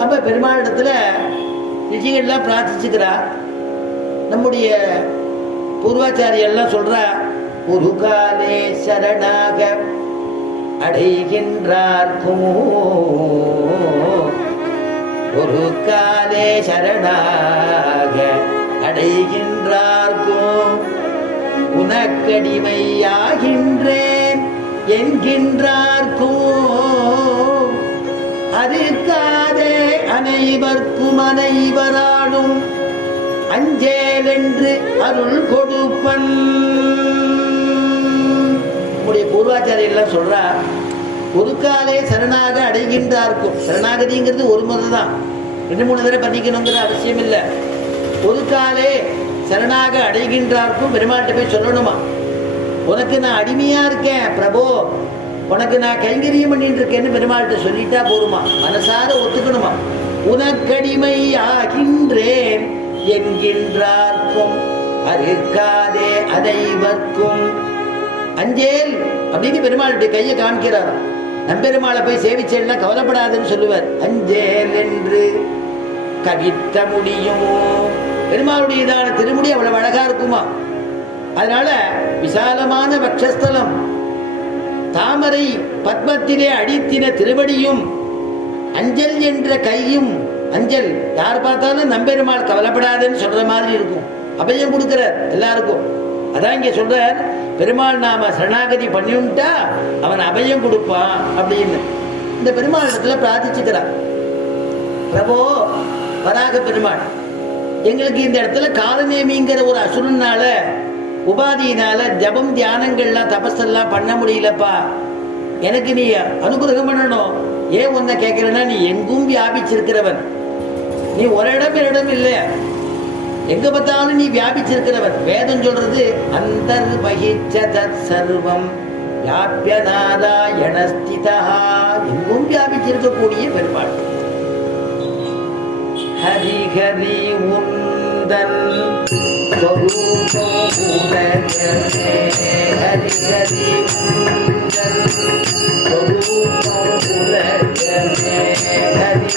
அப்ப பெருமாள் இடத்துல ரிஷிகள்லாம் பிரார்த்திச்சுக்கிறா. நம்முடைய பூர்வாச்சாரியெல்லாம் சொல்றா ஒரு காலே சரணாக அடைகின்றார்க்கும் ஒரு காலே சரணாக அடைகின்ற கடிமையாகின்றேன் என்கின்றார்க்கும் அறுக்காதே அனைவர்க்கும் அனைவராலும் அஞ்சேல் என்று அருள் கொடுப்பன். நம்முடைய பூர்வாச்சாரியெல்லாம் சொல்றார் ஒரு காலே சரணாக அடைகின்றார்க்கும் சரணாகதிங்கிறது ஒரு முறை தான் ரெண்டு மூணு தடவை பண்ணிக்கணுங்கிற அவசியம் இல்லை ஒரு காலே சரணாக அடைகின்றார்க்கும் பெருமாட்ட போய் சொல்லணுமா? உனக்கு நான் அடிமையா இருக்கேன் பிரபு. உனக்கு நான் கைங்கரியம் பண்ணிட்டு இருக்கேன்னு பெருமாள்கிட்ட சொல்லிட்டா போருமா மனசார ஒத்துக்கணுமா? உனக்கடிமை ஆகின்றேன் என்கின்றார்க்கும் அறுக்காதே அனைவர்க்கும் அஞ்சேல் அப்படின்னு பெருமாளுடைய கையை காமிக்கிறாராம் நம்பெருமாளை போய் சேவிச்சேன்னா கவலைப்படாதுன்னு சொல்லுவார். அஞ்சேல் என்று கவித்த முடியும்? பெருமாளுடைய இதான திருமுடி அவ்வளவு அழகா இருக்குமா? அதனால விசாலமான வக்ஷஸ்தலம் தாமரை பத்மத்திலே அடித்தின திருவடியும் அஞ்சல் என்ற கையும் அஞ்சல் யார் பார்த்தாலும் நம்பெருமாள் கவலைப்படாதுன்னு சொல்ற மாதிரி இருக்கும். அபயம் கொடுக்கிறார் எல்லாருக்கும். அதான் இங்க சொல்றார் பெருமாள் நாம சரணாகதி பண்ணிவிட்டா அவன் அபயம் கொடுப்பான் அப்படின்னு. இந்த பெருமாள் இடத்துல பிரார்த்திச்சுக்கிறார். பிரபோ வராக பெருமாள். எங்களுக்கு இந்த இடத்துல காலநேமிங்கிற ஒரு அசுரனால உபாதியினால ஜபம் தியானங்கள்லாம் தபஸெல்லாம் பண்ண முடியலப்பா. எனக்கு நீ அனுகிரகம் பண்ணணும். ஏன் ஒன்றை கேட்குறேன்னா நீ எங்கும் வியாபிச்சிருக்கிறவன். நீ ஒரு இடம் இடம் இல்லை. எங்க பார்த்தாலும் நீ வியாபிச்சிருக்கிறவன். வேதம் சொல்றது அந்த தத் சர்வம் வியாபிய நாராயணஸ்திதா எங்கும் வியாபிச்சிருக்கக்கூடிய பெருமாள். ஹரி ஹரி உந்தன் ஸ்வரூபம் உலகமே ஹரி ஹரி உந்தன் ஸ்வரூபம் உலகமே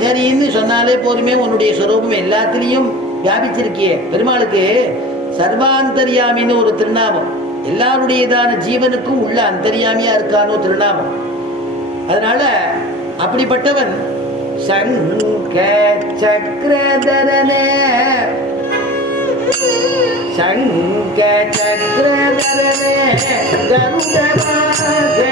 ஹரின்னு சொன்னாலே போதுமே உன்னுடைய சுரூபம் எல்லாத்துலேயும் வியாபிச்சிருக்கியே பெருமாளுக்கு சர்வாந்தர்யாமின்னு ஒரு திருநாமம். எல்லாருடையதான ஜீவனுக்கும் உள்ள அந்தரியாமியா இருக்கானோ திருநாமம். அதனால அப்படிப்பட்டவன் சங்க சக்கரதரனே சங்க சக்கரதரனே கருடவாகனே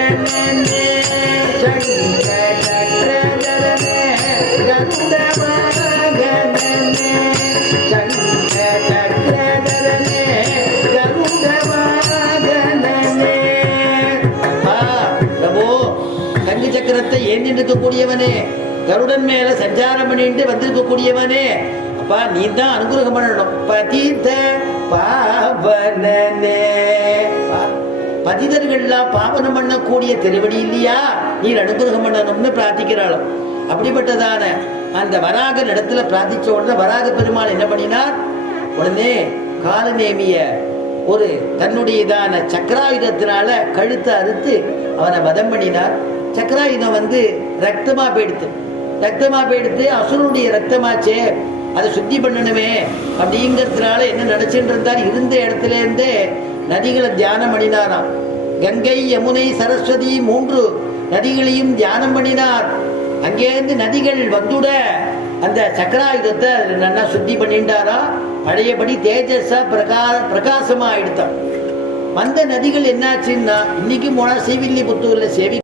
சக்கரத்தை இருக்கக்கூடியவனே கருடன் மேல சஞ்சாரம் பண்ணிட்டு வந்திருக்கக்கூடியவனே. அப்பா நீ தான் அனுகிரகம் பண்ணணும். பதித பாவனே பா- பதிதர்கள்லாம் பாவனம் பண்ணக்கூடிய திருவடி இல்லையா? நீ அனுகிரகம் பண்ணணும்னு பிரார்த்திக்கிறாளோ அப்படிப்பட்டதான அந்த வராக இடத்துல பிரார்த்திச்ச உடனே வராக பெருமாள் என்ன பண்ணினார்? உடனே காலநேமிய ஒரு தன்னுடையதான சக்கராயுதத்தினால கழுத்தை அறுத்து அவனை வதம் பண்ணினார். சக்கராயுதம் வந்து ரத்தமா போயிடுத்து. ரத்தமா போயிடுத்து அசுரனுடைய ரத்தமாச்சே அதை சுத்தி பண்ணணுமே அப்படிங்கிறதுனால என்ன நினைச்சுட்டு இருந்தார்? இருந்த இடத்துல இருந்தே நதிகளை தியானம் பண்ணினாராம். கங்கை யமுனை சரஸ்வதி மூன்று நதிகளையும் தியானம் பண்ணினார். அங்கேருந்து நதிகள் வந்துட அந்த சக்கராயுதத்தை நல்லா சுத்தி பண்ணிட்டாரா? பழையபடி தேஜஸா பிரகா பிரகாசமா ஆயிடுத்தான். வந்த நதிகள் என்னாச்சுன்னா இன்னைக்கு போனா ஸ்ரீவில்லிபுத்தூர்ல சேவி